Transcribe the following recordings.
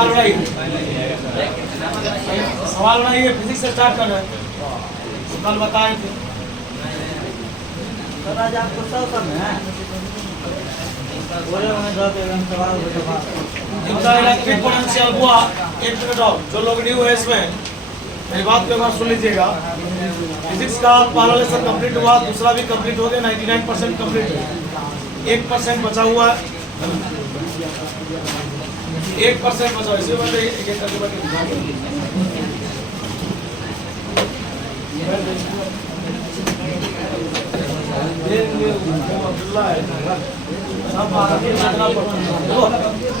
सवाल बनाइए, सवाल बनाइए। फिजिक्स से स्टार्ट कर रहे हैं, कल बताए थे। आज आपको सब है इलेक्ट्रिक पोटेंशियल हुआ। एक मिनट और, जो लोग न्यू है इसमें मेरी बात को एक बार सुन लीजिएगा। फिजिक्स का पहला लेसन कंप्लीट हुआ, दूसरा भी कंप्लीट हो गया, 99% कंप्लीट है। 1% बचा हुआ है, 1% बचा। इसी वजह से एक करके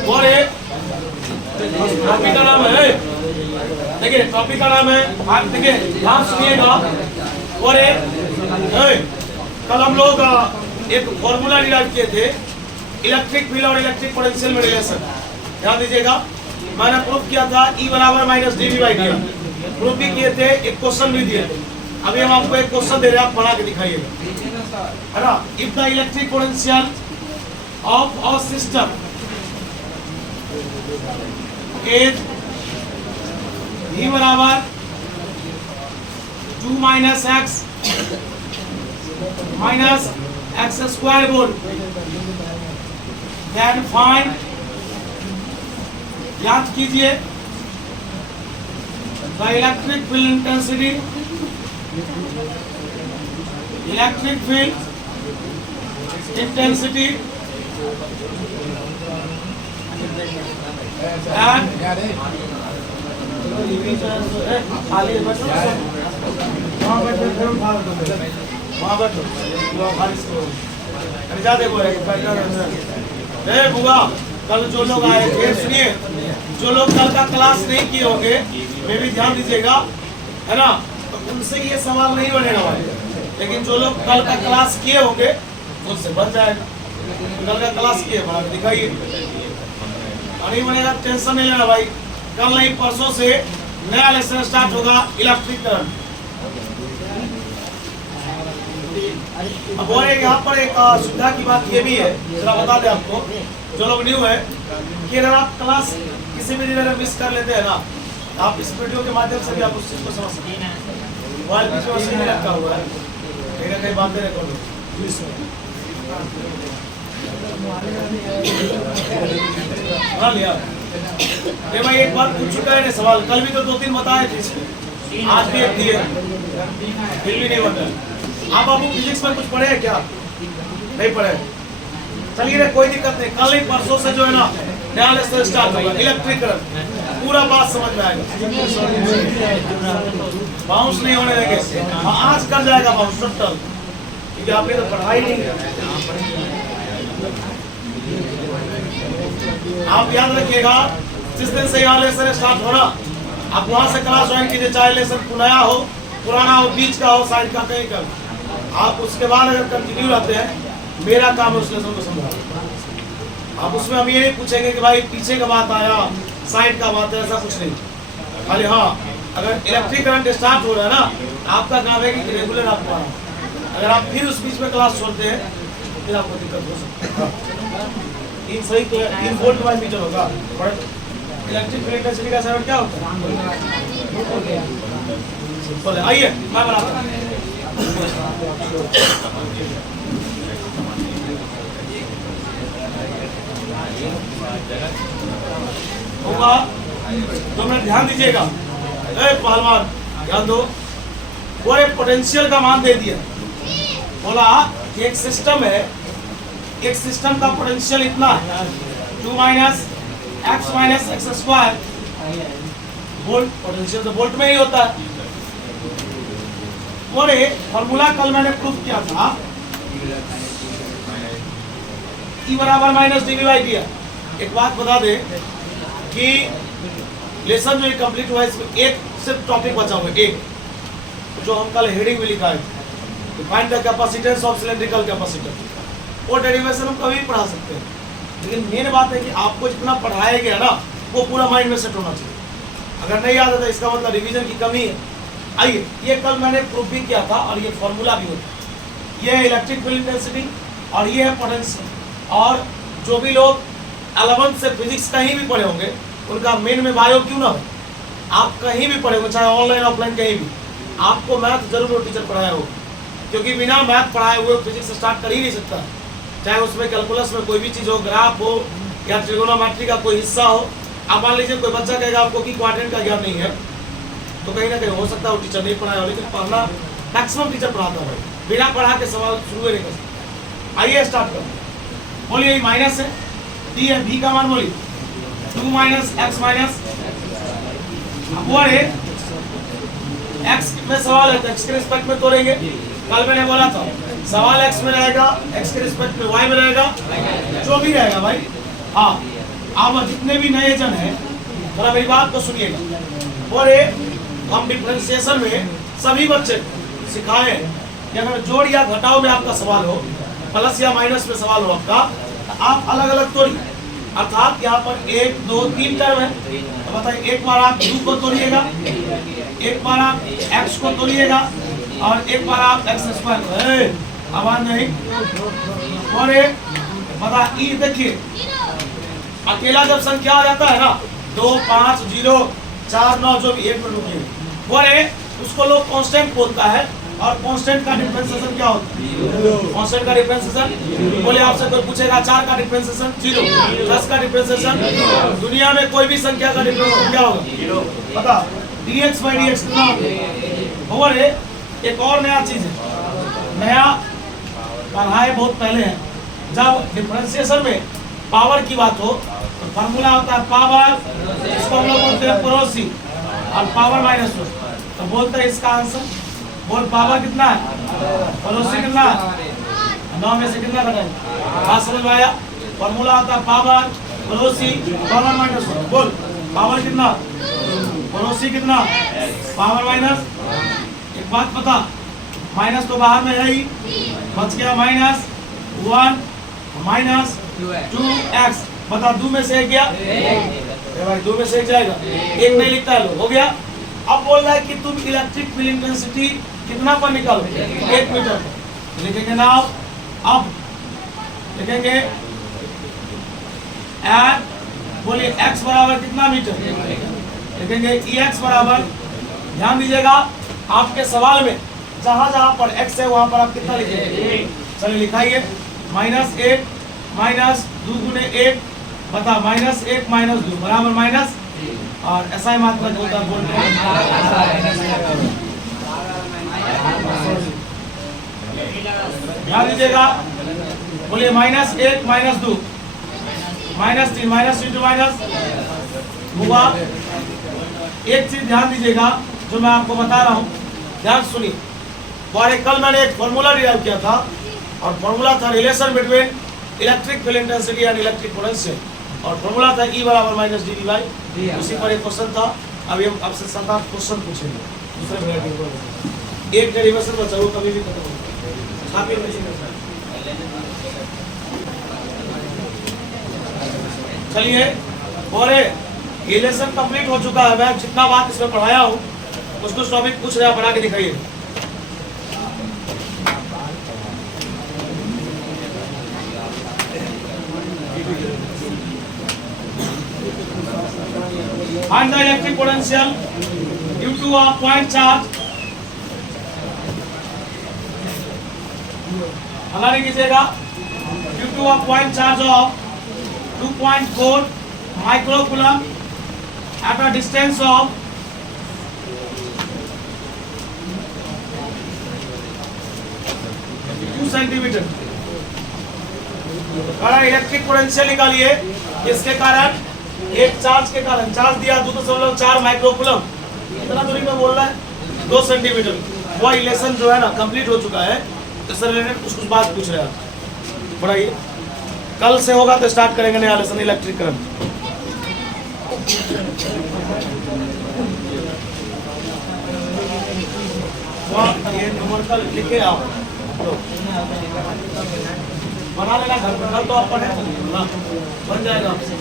और टॉपिक का नाम है, देखिए टॉपिक का नाम है, आप देखिए ध्यान सुनिएगा। और कल हम लोग एक फॉर्मूला डिराइव किए थे इलेक्ट्रिक फील्ड और इलेक्ट्रिक पोटेंशियल में रिलेशन। ध्यान दीजिएगा, मैंने प्रूफ किया था E बराबर माइनस dV/dt। प्रूफ भी किए थे, एक क्वेश्चन भी दिए थे। अभी हम आपको एक क्वेश्चन दे रहे हैं, आप पढ़ा के दिखाइएगा, है ना। If the electric potential of a system is V बराबर 2 minus x minus x square volt, then find, याद कीजिए, the electric field intensity, electric field intensity and कल जो लोग आए थे, सुनिए, जो लोग कल का क्लास नहीं किए होंगे वे भी ध्यान दीजिएगा, है ना। तो उनसे ये सवाल नहीं बनेगा भाई, लेकिन जो लोग कल का क्लास किए होंगे उनसे बन जाएगा। कल का क्लास किए बना के दिखाइए, नहीं बनेगा टेंशन नहीं लेना भाई। कल नहीं परसों से नया लेसन स्टार्ट होगा इलेक्ट्रिक करंट। अब और यहाँ पर एक सुविधा की बात ये भी है, जरा बता दें आपको जो लोग न्यू है, कि अगर आप क्लास किसी भी दिन मिस कर लेते हैं ना, आप इस वीडियो के माध्यम से भी आप उस चीज को समझ सकते हैं। मोबाइल बीच में मशीन रखा हुआ है, कहीं ना कहीं बातें रिकॉर्ड हाँ लिया। ये भाई एक बात पूछ चुका है सवाल, कल भी तो 2-3 बताए थे इसमें, आज भी एक दिए, फिर भी नहीं बता। आप बाबू फिजिक्स में कुछ पढ़े हैं क्या? नहीं पढ़े, चलिए रे कोई दिक्कत नहीं। कल नहीं परसों से जो है ना नया लेसन स्टार्ट होगा इलेक्ट्रिक करंट, पूरा बात समझ में आएगा, बाउंस नहीं होने देंगे। आज कर जाएगा बाउंस टोटल, क्योंकि आपने तो पढ़ाई नहीं है। आप याद रखिएगा, जिस दिन से यहाँ लेसन स्टार्ट हो रहा, आप वहां से क्लास ज्वाइन कीजिए, चाहे लेसन नया हो, पुराना हो, बीच का हो, साइड का, कहीं का। आप उसके बाद अगर कंटिन्यू रहते हैं, मेरा काम है उस लेसन को समझाना। आप उसमें हम ये नहीं पूछेंगे कि भाई पीछे का बात आया, साइड का बात है, ऐसा कुछ नहीं। खाली हाँ, अगर इलेक्ट्रिक करंट स्टार्ट हो रहा है ना, आपका काम है कि रेगुलर आपको आना। अगर आप फिर उस बीच में क्लास छोड़ते हैं तो फिर आपको दिक्कत हो सकती है। इन सही तो 3 वोल्ट वाइज मीटर होगा। इलेक्ट्रिक फील्ड इंटेंसिटी का सर्किट क्या होता है? सिंपल है, आइए मैं बनाता हूँ। होगा तो मैं ध्यान दीजिएगा, पहलवान ध्यान दो। वो एक पोटेंशियल का मान दे दिया, बोला कि एक सिस्टम है, एक सिस्टम का पोटेंशियल इतना है 2 minus x square volt. Potential तो वोल्ट में ही होता है। और फॉर्मूला कल मैंने प्रूफ किया था, E बराबर माइनस dV/dt। एक बात बता दे कि लेसन जो कंप्लीट हुआ, इसमें एक सिर्फ टॉपिक बचा हुआ है, एक जो हम कल हेडिंग में लिखा है, find the capacitance of cylindrical capacitor. वो डेरिवेशन हम कभी भी पढ़ा सकते हैं, लेकिन मेन बात है कि आपको जितना पढ़ाया गया ना वो पूरा माइंड में सेट होना चाहिए। अगर नहीं याद आता इसका मतलब रिवीजन की कमी है। आइए, ये कल मैंने प्रूफ भी किया था और ये फॉर्मूला भी होता है। ये है इलेक्ट्रिक फील्ड इंटेंसिटी और ये है पोटेंशियल। और जो भी लोग 11th से फिजिक्स कहीं भी पढ़े होंगे उनका मेन में बायो क्यों ना हो। आप कहीं भी पढ़े हो, चाहे ऑनलाइन ऑफलाइन कहीं भी, आपको मैथ जरूर टीचर पढ़ाया हो, क्योंकि बिना मैथ पढ़ाए हुए फिजिक्स स्टार्ट कर ही नहीं सकता। चाहे उसमें कैलकुलस में कोई भी चीज़ हो, ग्राफ हो या ट्रिगोनोमेट्री का कोई हिस्सा हो। आप मान लीजिए कोई बच्चा कहेगा आपको कि क्वाड्रेंट का ज्ञान नहीं है, तो कहीं ना कहीं हो सकता है वो टीचर नहीं पढ़ाया हो, लेकिन पढ़ना मैक्सिमम टीचर पढ़ाता है। बिना पढ़ा के सवाल शुरू नहीं कर सकते। आइए स्टार्ट करो। बोलिए माइनस है, डी है, बी का मान बोलिए 2 माइनस एक्स माइनस है। एक्स में सवाल है तो एक्स के रिस्पेक्ट में तोड़ेंगे। कल मैंने बोला था सवाल एक्स में रहेगा, एक्स के रिस्पेक्ट में वाई में रहेगा, जो भी रहेगा भाई। हाँ, आप जितने भी नए जन हैं थोड़ा मेरी बात को सुनिएगा। और हम डिफरेंशिएशन में सभी बच्चे सिखाए कि अगर जोड़ या घटाव में आपका सवाल हो, प्लस या माइनस में सवाल हो आपका, तो आप अलग अलग तोड़िए। अर्थात यहाँ पर 1 2 3 टर्म है, तो बताइए एक बार आप 2 को तोड़िएगा, एक बार आप x को तोड़िएगा और एक बार आप x स्क्वायर। आवाज नहीं। और बता ई देखिए, अकेला जब संख्या आ जाता है ना 2 5 0 4 9 जो भी, 1 मिनट रुकिए। और उसको लोग कांस्टेंट बोलता है, और कांस्टेंट का डिफरेंशिएशन क्या होता है? कांस्टेंट का डिफरेंशिएशन बोले आपसे कोई पूछेगा 4 का डिफरेंशिएशन 0, 10 का डिफरेंशिएशन, दुनिया में कोई भी संख्या का डिफरेंशिएशन क्या होगा पता? dx by dx कितना। और एक और नया चीज है, नया पढ़ाए बहुत पहले है, जब डिफरेंशिएशन में पावर की बात हो तो फार्मूला होता है पावर, इसको हम लोग बोलते हैं पड़ोसी, और पावर माइनस हो तो बोलते हैं इसका आंसर। बोल पावर कितना है, पड़ोसी कितना है, 9 में से कितना घटाएंगे? बात समझ में आया? फॉर्मूला आता है पावर पड़ोसी पावर माइनस। बोल पावर कितना, पड़ोसी कितना, पावर माइनस। एक बात बता, माइनस तो बाहर में है ही, बच गया माइनस 1 माइनस 2x। बता 2 में से क्या भाई, 2 में से जाएगा, एक नहीं लिखता है लोग, हो गया। अब बोल रहा है कि तुम इलेक्ट्रिक फील्ड इंटेंसिटी कितना पर निकालो, 1 मीटर पर। लिखेंगे नाउ, अब लिखेंगे एट, बोलिए x बराबर कितना मीटर, लिखेंगे ex बराबर, ध्यान दीजिएगा आपके सवाल में जहां जहां पर x है वहां पर आप कितना लिखेंगे। चलिए लिखाइए, -1 माइनस 2 गुने 1, बता -1 माइनस 2 बराबर माइनस, और ऐसा ही मात्रा होता है बोलते हैं। ध्यान दीजिएगा, बोलिए -1 माइनस 2 -3 -3 माइनस हुआ। एक चीज ध्यान दीजिएगा जो मैं आपको बता रहा हूँ, ध्यान सुनिए। और कल मैंने एक फॉर्मूला डिराइव किया था, और फॉर्मूला था relation between electric field intensity and electric potential, और फॉर्मूला था E बराबर माइनस डी वाई। उसी पर एक क्वेश्चन था। अभी हम आपसे 7-8 क्वेश्चन पूछेंगे दूसरे वैरायटी पर। एक डेरिवेशन बचा वो कभी भी खत्म होगा। चलिए, और ये लेसन कंप्लीट हो चुका है। मैं जितना बात इसमें पढ़ाया हूँ उसको टॉपिक पूछ रहा, बना के दिखाइए। Find the electric potential due to a point charge। हला नहीं कीजिएगा, due to a point charge of 2.4 microcoulomb at a distance of 2 centimetre. Electric potential निकालिए किसके कारण, एक चार्ज के कारण। चार्ज दिया 2.4 माइक्रोकूलम, इतना दूरी में बोल रहा है 2 सेंटीमीटर। वो इलेक्शन जो है ना कंप्लीट हो चुका है, इससे रिलेटेड कुछ बात पूछ रहे हैं। बढ़ाइए, कल से होगा तो स्टार्ट करेंगे नया लेसन इलेक्ट्रिक करंट। ये न्यूमेरिकल लिखे आप बना लेना घर पर, कल तो आप पढ़े बन जाएगा आपसे।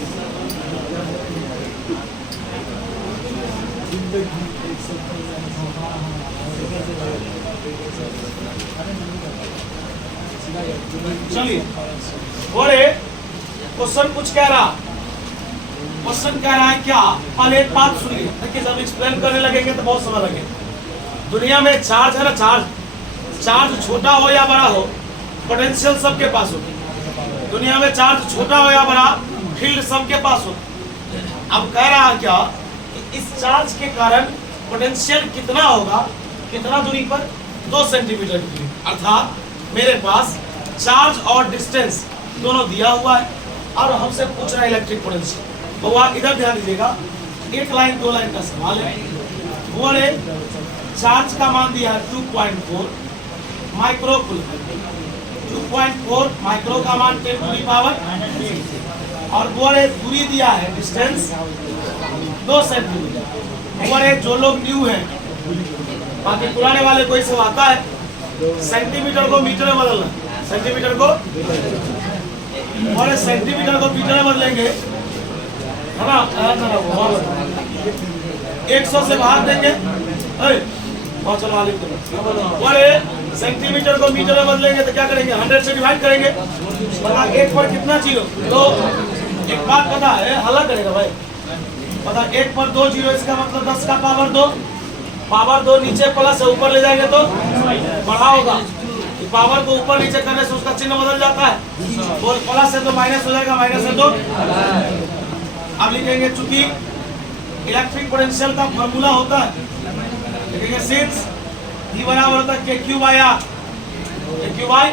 चलिए, और क्वेश्चन कुछ कह रहा, क्वेश्चन कह रहा है क्या, पहले एक बात सुनिए, देखिए जब एक्सप्लेन करने लगेंगे तो बहुत समय लगेगा। दुनिया में चार्ज है ना, चार्ज छोटा हो या बड़ा हो, पोटेंशियल सबके पास होगी। दुनिया में चार्ज छोटा हो या बड़ा, फील्ड सबके पास होगी। अब कह रहा है क्या कि इस चार्ज के कारण पोटेंशियल कितना होगा, कितना दूरी पर, 2 सेंटीमीटर की दूरी। अर्थात मेरे पास चार्ज और डिस्टेंस दोनों दिया हुआ है और हमसे पूछ रहा है इलेक्ट्रिक पोटेंशियल। तो आप इधर ध्यान दीजिएगा, एक लाइन 2 लाइन का सवाल है। वो चार्ज का मान दिया है 2.4 माइक्रो कूलम, 2.4 माइक्रो का मान 10 टू द पावर, और वो दूरी दिया है डिस्टेंस 2 सेंटीमीटर। वो जो लोग न्यू हैं, बाकी पुराने वाले कोई सब आता है सेंटीमीटर को मीटर में बदलना, सेंटीमीटर को और सेंटीमीटर को मीटर में बदलेंगे, है ना, 100 से भाग देंगे, और सेंटीमीटर को मीटर में बदलेंगे तो क्या करेंगे, 100 से डिवाइड करेंगे। पता 1 पर कितना जीरो, तो एक बात पता है, हल्ला करेगा भाई, पता 1 पर 2 जीरो, इसका मतलब 10 का पावर 2, पावर 2 नीचे प्लस है, ऊपर ले जाएंगे तो बढ़ा होगा। पावर को ऊपर नीचे करने से उसका चिन्ह बदल जाता है, और प्लस है तो माइनस हो जाएगा, माइनस है तो। अब लिखेंगे चूंकि इलेक्ट्रिक पोटेंशियल का फॉर्मूला होता है, लिखेंगे सिंस E बराबर होता है KQ by R, KQ by,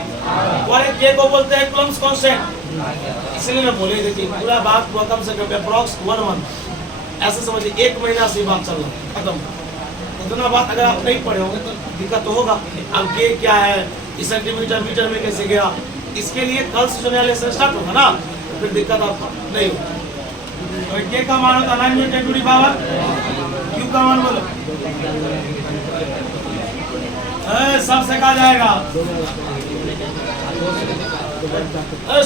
और K को बोलते हैं कूलम्स कांस्टेंट। इसलिए मैं बोले देखिए पूरा बात को कम से कम अप्रॉक्स 1 मंथ ऐसे समझिए, 1 महीना से बात चल रहा है, खत्म। इतना बात अगर आप नहीं पढ़े होंगे तो दिक्कत तो होगा। अब K क्या है, इस सेंटीमीटर मीटर में कैसे गया, इसके लिए कल से जो नया लेसन स्टार्ट होगा ना, तो फिर दिक्कत आपको नहीं होगी। तो K का मान होता है 9 × 10 टू द पावर, Q का मान बोलो, सब से कहा जाएगा।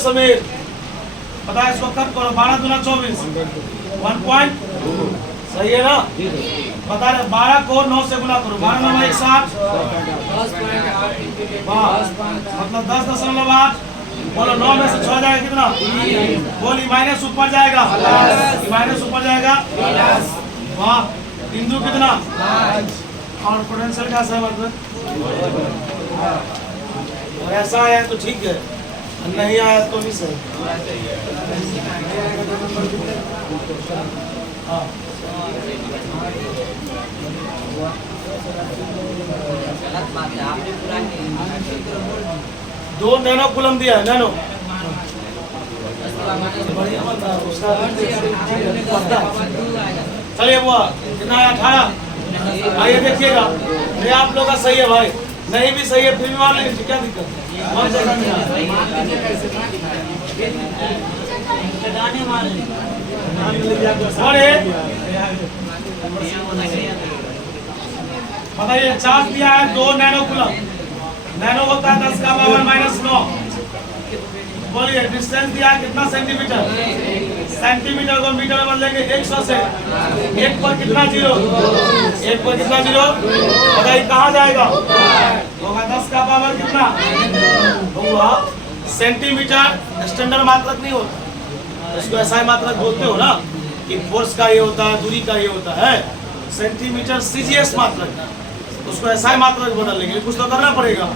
समीर पता है, इसको कट करो, 12 दूना 24, 1 पॉइंट, सही है ना। बता रहे 12 को 9 से गुना करो, 12 9 1 60, मतलब 10.8, बोलो 9 में से 6 जाएगा कितना, बोली माइनस ऊपर जाएगा, माइनस ऊपर जाएगा, वाह, बिंदु कितना, और पोटेंशियल का सही मतलब, और ऐसा आया तो ठीक है, नहीं आया तो भी सही। हाँ 2 नैनो कूलम दिया है, नैनो चलिए वो कितना है 18। आइए देखिएगा, ये आप लोग का सही है भाई, नहीं भी सही है फिर भी मान लीजिए, क्या दिक्कत है। बताइए चार्ज दिया है 2 नैनो कूलम, नैनो होता है 10 का पावर -9। बोलिए डिस्टेंस दिया है कितना सेंटीमीटर, सेंटीमीटर को मीटर में बदलेंगे 100 से, 1 पर कितना जीरो, 1 पर कितना जीरो, बताइए कहाँ जाएगा, होगा 10 का पावर कितना होगा, सेंटीमीटर स्टैंडर्ड मात्रक नहीं होता, इसको ऐसा मात्रक बोलते हो ना कि फोर्स का ये होता है, दूरी का ये होता है, सेंटीमीटर CGS मात्रक, उसको ऐसा मात्रक बदल लेंगे, कुछ तो करना पड़ेगा,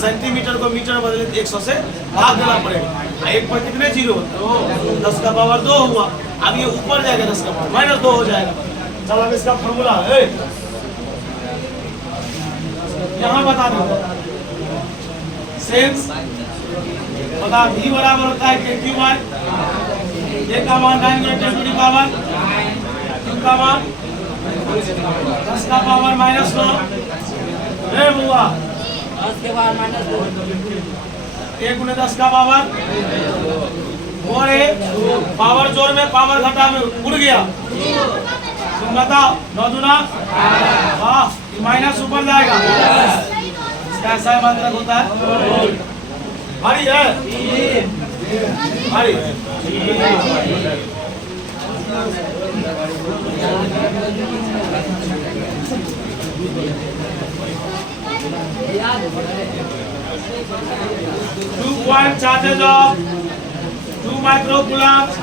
सेंटीमीटर को मीटर बदले 100 से भाग देना पड़ेगा। 1 पर कितने जीरो, 10 का पावर 2 हुआ, अब ये ऊपर जाएगा 10 का पावर -2 हो जाएगा। चलो अब इसका फॉर्मूला है, यहाँ बता दो, सेंस बता V बराबर होता है KQ बाय, K का मान 9 × 10 टू द पावर, Q का मान 10 का पावर -9, हुआ 10 के पावर -2, 1 × 10 का पावर, और पावर जोड़ में पावर घटा में उड़ गया, तुम बताओ 9 दूना, हाँ माइनस ऊपर जाएगा, इसका ऐसा मात्रक होता है, भारी है, भारी 2 point charges of 2 microcoulombs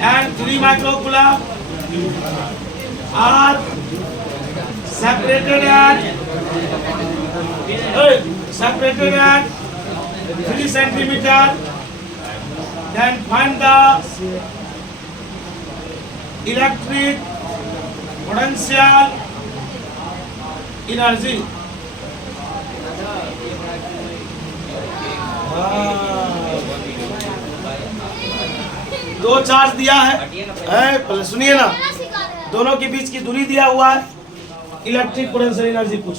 and 3 3 microcoulomb are separated at 3 centimeter. Then find the electric potential energy. दो चार्ज दिया है, पहले सुनिए ना, दोनों के बीच की दूरी दिया हुआ है, इलेक्ट्रिक पोटेंशियल एनर्जी पूछ।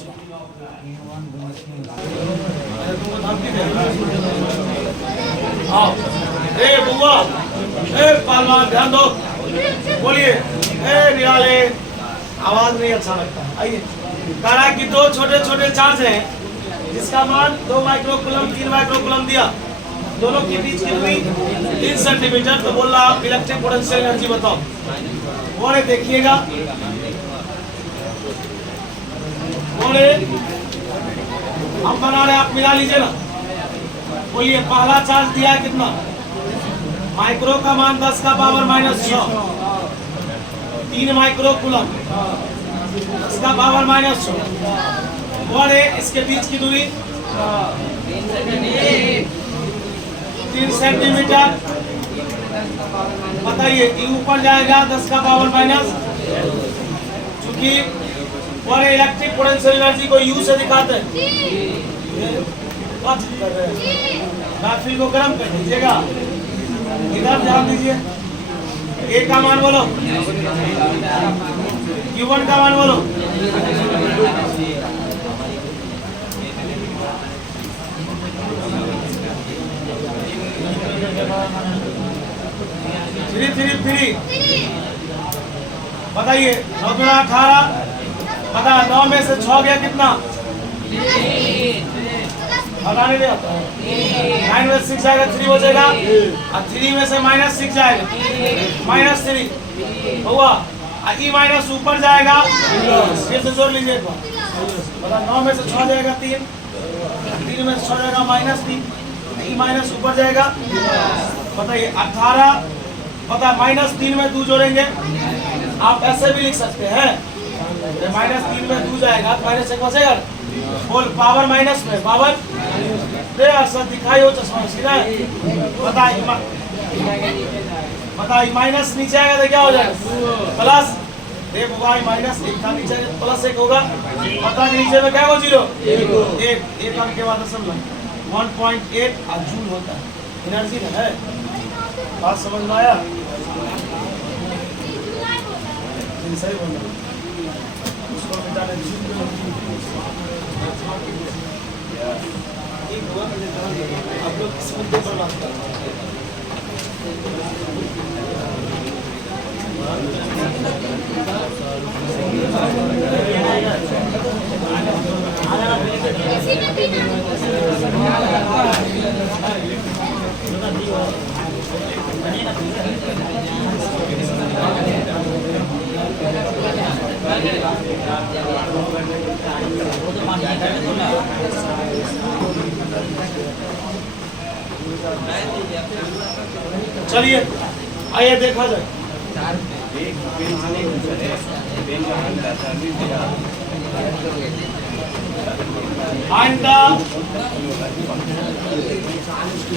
ए बुआ, ए पालवा ध्यान दो, बोलिए। ए निराले, आवाज नहीं अच्छा लगता। आइए, कह रहा है कि दो छोटे छोटे चार्ज हैं जिसका मान 2 माइक्रोकूलम 3 माइक्रोकूलम दिया, दोनों के बीच की दूरी 3 सेंटीमीटर। तो बोल रहा आप इलेक्ट्रिक पोटेंशियल एनर्जी बताओ। बोले देखिएगा, बोले हम बना रहे, आप मिला लीजिए ना। बोलिए पहला चार्ज दिया है कितना, माइक्रो का मान 10 का पावर -6, 3 माइक्रोकूलम 10 का पावर -6। और इसके बीच की दूरी 3 सेंटीमीटर। बताइए ये ऊपर जाएगा 10 का पावर माइनस, क्योंकि और इलेक्ट्रिक पोटेंशियल एनर्जी को यू से दिखाते हैं। महफिल को गर्म कर दीजिएगा, इधर ध्यान दीजिए। ए का मान बोलो, Q1 का मान बोलो। थ्री बताइए, 9 × 18, पता 9 में से 6 गया कितना, बताने नहीं आता। 9 में 6 जाएगा, 3 हो जाएगा, और 3 में से -6 जाएगा, -3 हुआ। ई माइनस ऊपर जाएगा, फिर से जोड़ लीजिए एक बार। पता 9 में से 6 जाएगा 3, 3 में से 6 जाएगा -3, ई माइनस ऊपर जाएगा। बताइए 18, पता -3 में 2 जोड़ेंगे, आप ऐसे भी लिख सकते हैं, -3 में 2 जाएगा, -1 बचेगा। बोल पावर माइनस में पावर दे सर दिखाई हो चश्मा सीधा है। बताइए माइनस नीचे आएगा तो क्या हो जाएगा, प्लस। देखो भाई -1 था, नीचे +1 होगा। पता कि नीचे में क्या हो, 0 1 अंक के बाद दशमलव 1.8 जूल होता है एनर्जी में है। बात समझ में आया, सही बोल रहा उसको मिटाने आप लोग किस मुद्दे पर बात कर रहे हैं। चलिए आइए देखा जाए। Find the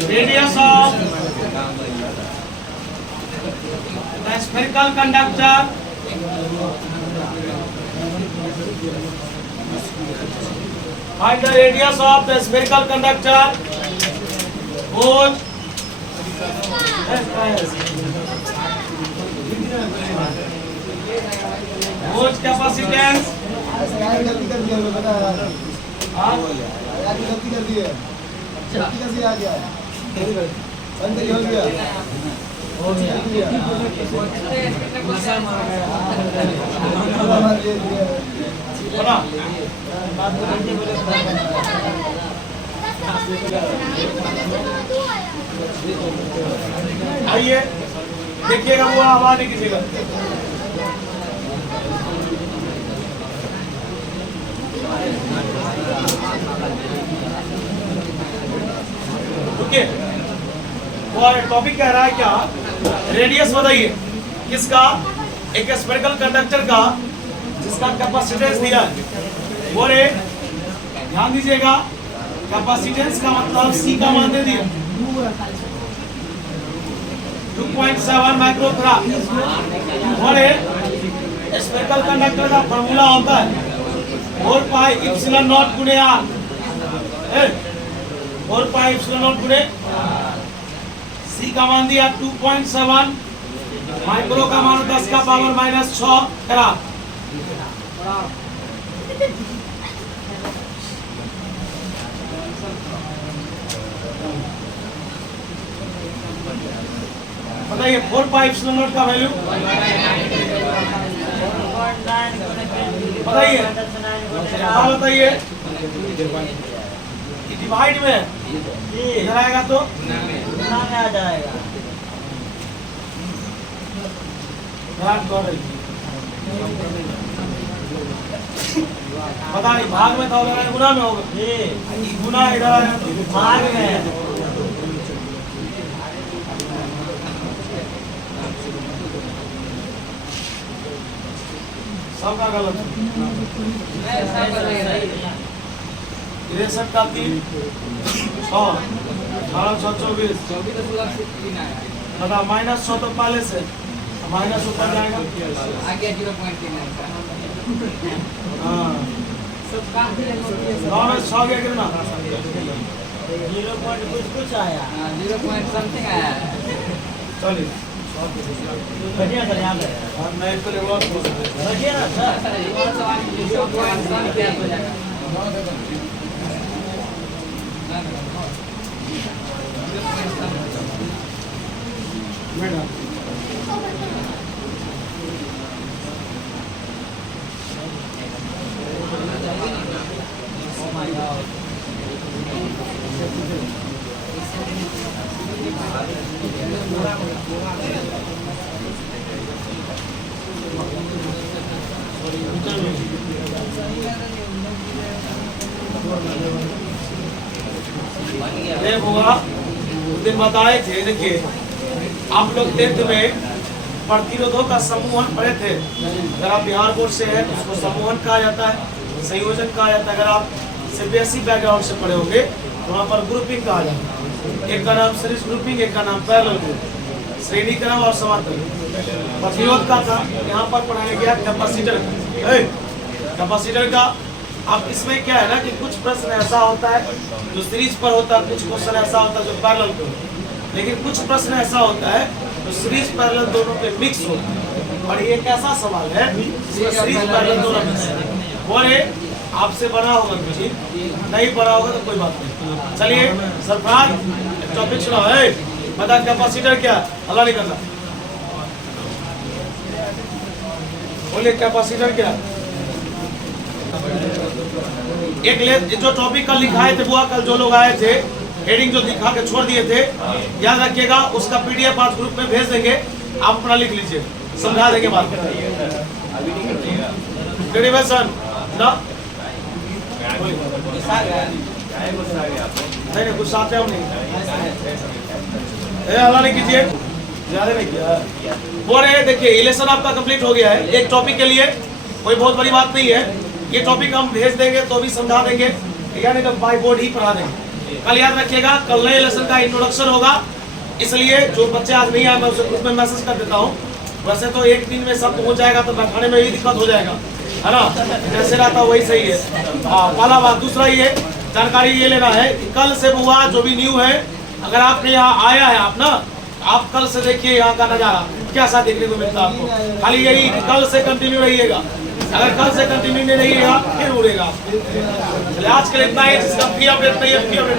radius of the spherical conductor find the radius of the spherical conductor whose capacitance गलती कर दिया बता गलती कर दी है, गलती कैसे आ गया, बंद हो गया आइए देखिएगा, वो आवाज नहीं किसी का। ओके, वो टॉपिक कह रहा है क्या, रेडियस बताइए। किसका, एक स्फेरिकल कंडक्टर का जिसका कैपेसिटेंस दिया है। वो रे ध्यान दीजिएगा, कैपेसिटेंस का मतलब सी का मान दे दिया 2.7 माइक्रोफैराड। और स्फेरिकल कंडक्टर का फार्मूला होता है 4 पाई इप्सिलॉन नॉट गुणे आर। 4 पाई इप्सिलॉन नॉट गुणे सी का मान दिया 2.7, माइक्रो का मान 10 का पावर -6 फैराड। बताइए 4 पाई इप्सिलॉन नॉट का वैल्यू बताइए, हाँ बताइए। डिवाइड में इधर आएगा तो आ जाएगा। पता नहीं भाग में था उधर गुना में होगा, गुना इधर आएगा तो भाग में। सबका गलत इरेसठ का 3 6 18 6 24 बता -6 तो पहले से माइनस ऊपर जाएगा आगे 0.3 हाँ 9 में 6 गया कितना 0 कुछ आया 0 समथिंग आया। चलिए बढ़िया सर यहाँ पे मैं इसको रिवर्स हो सकता बढ़िया ना सर मैडम ये होगा उस दिन बताए थे। देखिए आप लोग 10th में प्रतिरोधों का समूहन पढ़े थे। अगर आप बिहार बोर्ड से हैं तो उसको समूहन कहा जाता है, संयोजन कहा जाता है। अगर आप सीबीएसई बैकग्राउंड से पढ़े होंगे तो वहाँ पर ग्रुपिंग कहा जाता है। एक का नाम सीरीज ग्रुपिंग, एक का नाम पैरेलल ग्रुप, श्रेणी क्रम और समांतर। प्रतिरोध का था यहाँ पर पढ़ाया गया कैपेसिटर का। अब इसमें क्या है ना कि कुछ प्रश्न ऐसा होता है जो सीरीज पर होता है, कुछ क्वेश्चन ऐसा होता है जो पैरेलल पर, लेकिन कुछ प्रश्न ऐसा होता है जो सीरीज पैरेलल दोनों पे मिक्स होता है। और ये एक ऐसा सवाल है जिसमें सीरीज पैरेलल दोनों मिक्स है। और ये आपसे बना होगा कुछ, नहीं बना होगा तो कोई बात नहीं। चलिए सरफराज टॉपिक सुनाओ है, बता कैपेसिटर क्या, हल्ला नहीं करना। बोलिए कैपेसिटर क्या। एक ले जो टॉपिक कल लिखाए थे बुआ, कल जो लोग आए थे हेडिंग जो दिखा के छोड़ दिए थे, याद रखिएगा उसका पीडीएफ आज ग्रुप में भेज देंगे, आप अपना लिख लीजिए, समझा देंगे बात। डेरिवेशन ना नहीं गुस्सा आते हम नहीं, हल्ला नहीं कीजिए, ज्यादा नहीं किया। बोल रहे देखिए इलेक्शन आपका कंप्लीट हो गया है। एक टॉपिक के लिए कोई बहुत बड़ी बात नहीं है, ये टॉपिक हम भेज देंगे तो भी समझा देंगे, यानी तो बाय बोर्ड ही पढ़ा देंगे। कल याद रखिएगा कल नए लेसन का इंट्रोडक्शन होगा, इसलिए जो बच्चे आज नहीं आए मैं उसे ग्रुप में मैसेज कर देता हूँ। वैसे तो एक दिन में सब हो जाएगा तो बैठाने में भी दिक्कत हो जाएगा, है ना, जैसे रहता वही सही है। हाँ पहला बात। दूसरा ये जानकारी ये लेना है कि कल से हुआ जो भी न्यू है, अगर आपके यहाँ आया है आप ना, आप कल से देखिए यहाँ का नजारा कैसा देखने को मिलता है आपको। खाली यही कल से कंटिन्यू रहिएगा, अगर कल से कंटिन्यू नहीं रहिएगा फिर उड़ेगा। चलिए आज के लिए इतना ही, जिसका फ्री अपडेट नहीं है फ्री अपडेट